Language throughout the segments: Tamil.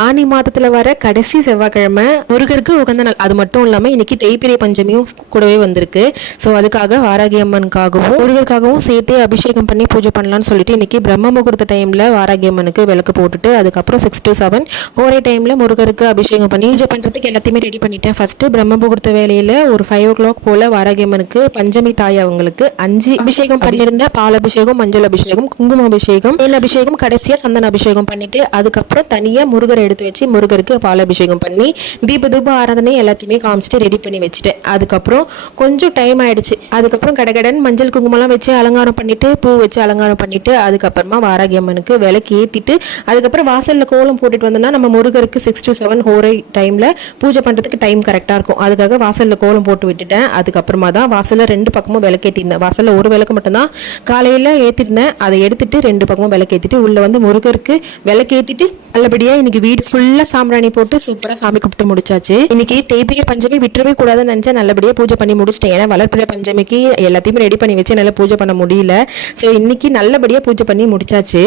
ஆனி மாதத்தில் வர கடைசி செவ்வாய்க்கிழமை முருகருக்கு உகந்த நாள். அது மட்டும் இல்லாமல் இன்னைக்கு தேய்பிரை பஞ்சமியும் கூடவே வந்திருக்கு. ஸோ அதுக்காக வாராகி அம்மனுக்காகவும் முருகருக்காகவும் சேர்த்தே அபிஷேகம் பண்ணி பூஜை பண்ணலான்னு சொல்லிட்டு இன்னைக்கு பிரம்ம முகூர்த்த டைமில் வாராகி அம்மனுக்கு விளக்கு போட்டுட்டு அதுக்கப்புறம் 6 to 7 ஒரே டைமில் முருகருக்கு அபிஷேகம் பண்ணி பூஜை பண்ணுறதுக்கு எல்லாத்தையுமே ரெடி பண்ணிட்டேன். ஃபர்ஸ்ட் பிரம்ம முகூர்த்த வேலையில் ஒரு 5 o'clock போல் வாராகி அம்மனுக்கு பஞ்சமி தாய் அவங்களுக்கு 5 அபிஷேகம் பண்ணியிருந்த பால் அபிஷேகம், மஞ்சள் அபிஷேகம், குங்கும அபிஷேகம், தேன் அபிஷேகம், கடைசியாக சந்தன அபிஷேகம் பண்ணிட்டு அதுக்கப்புறம் தனியாக முருகரை எடுத்து வச்சு முருகருக்கு பால் அபிஷேகம் பண்ணி தூப ஆராதனை எல்லாத்தையுமே காமிச்சிட்டு ரெடி பண்ணி வச்சுட்டேன். அதுக்கப்புறம் கொஞ்சம் டைம் ஆயிடுச்சு. அதுக்கப்புறம் கடகடன் மஞ்சள் குங்குமம்லாம் வச்சு அலங்காரம் பண்ணிட்டு பூ வச்சு அலங்காரம் பண்ணிட்டு அதுக்கப்புறமா வாராகி அம்மனுக்கு விளக்கு ஏற்றிட்டு அதுக்கப்புறம் வாசலில் கோலம் போட்டுட்டு வந்தோம்னா நம்ம முருகருக்கு 6 to 7 ஹோரை டைமில் பூஜை பண்ணுறதுக்கு டைம் கரெக்டாக இருக்கும். அதுக்காக வாசலில் கோலம் போட்டு விட்டுட்டேன். அதுக்கப்புறமா தான் வாசலில் 2 பக்கமும் விளக்கு ஏற்றிருந்தேன். வாசலில் ஒரு விளக்கு மட்டும்தான் காலையில் ஏற்றிருந்தேன். அதை எடுத்துட்டு 2 பக்கமும் விளக்கு ஏற்றிட்டு உள்ளே வந்து முருகருக்கு விளக்கு ஏற்றிட்டு நல்லபடியாக இன்னைக்கு வீடு ஃபுல்லாக சாம்பிராணி போட்டு சூப்பராக சாமி கும்பிட்டு முடிச்சாச்சு. இன்னைக்கு தேய்பிரை பஞ்சமி விட்டுறவே கூடாதுன்னு நினச்சா நல்லபடியாக பூஜை பண்ணி முடிச்சிட்டேன். ஏன்னா வளர்ப்பிறை பஞ்சமிக்கு எல்லாத்தையுமே ரெடி பண்ணி வச்சு நல்லா பூஜை பண்ண முடியல. ஸோ இன்னைக்கு நல்லபடியாக பூஜை பண்ணி முடிச்சாச்சு.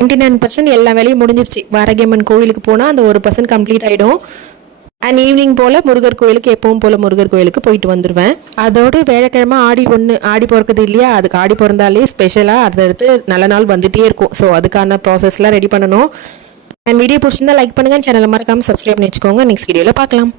99% எல்லா வேலையும் முடிஞ்சிருச்சு. வாராகி அம்மன் கோவிலுக்கு போனால் அந்த 1% கம்ப்ளீட் ஆகிடும். அண்ட் ஈவினிங் போல் முருகர் கோயிலுக்கு எப்பவும் போல் முருகர் கோயிலுக்கு போயிட்டு வந்துடுவேன். அதோடு வேலைக்கிழமை ஆடி பிறக்குது இல்லையா, அதுக்கு ஆடி பிறந்தாலே ஸ்பெஷலாக அதை எடுத்து நல்ல நாள் வந்துகிட்டே இருக்கும். ஸோ அதுக்கான ப்ராசஸ்லாம் ரெடி பண்ணணும். அண்ட் வீடியோ பிடிச்சிருந்தா லைக் பண்ணுங்கள், சேனலை மறக்காமல் சப்ஸ்கிரைப் பண்ணி வச்சுக்கோங்க. நெக்ஸ்ட் வீடியோவில் பார்க்கலாம்.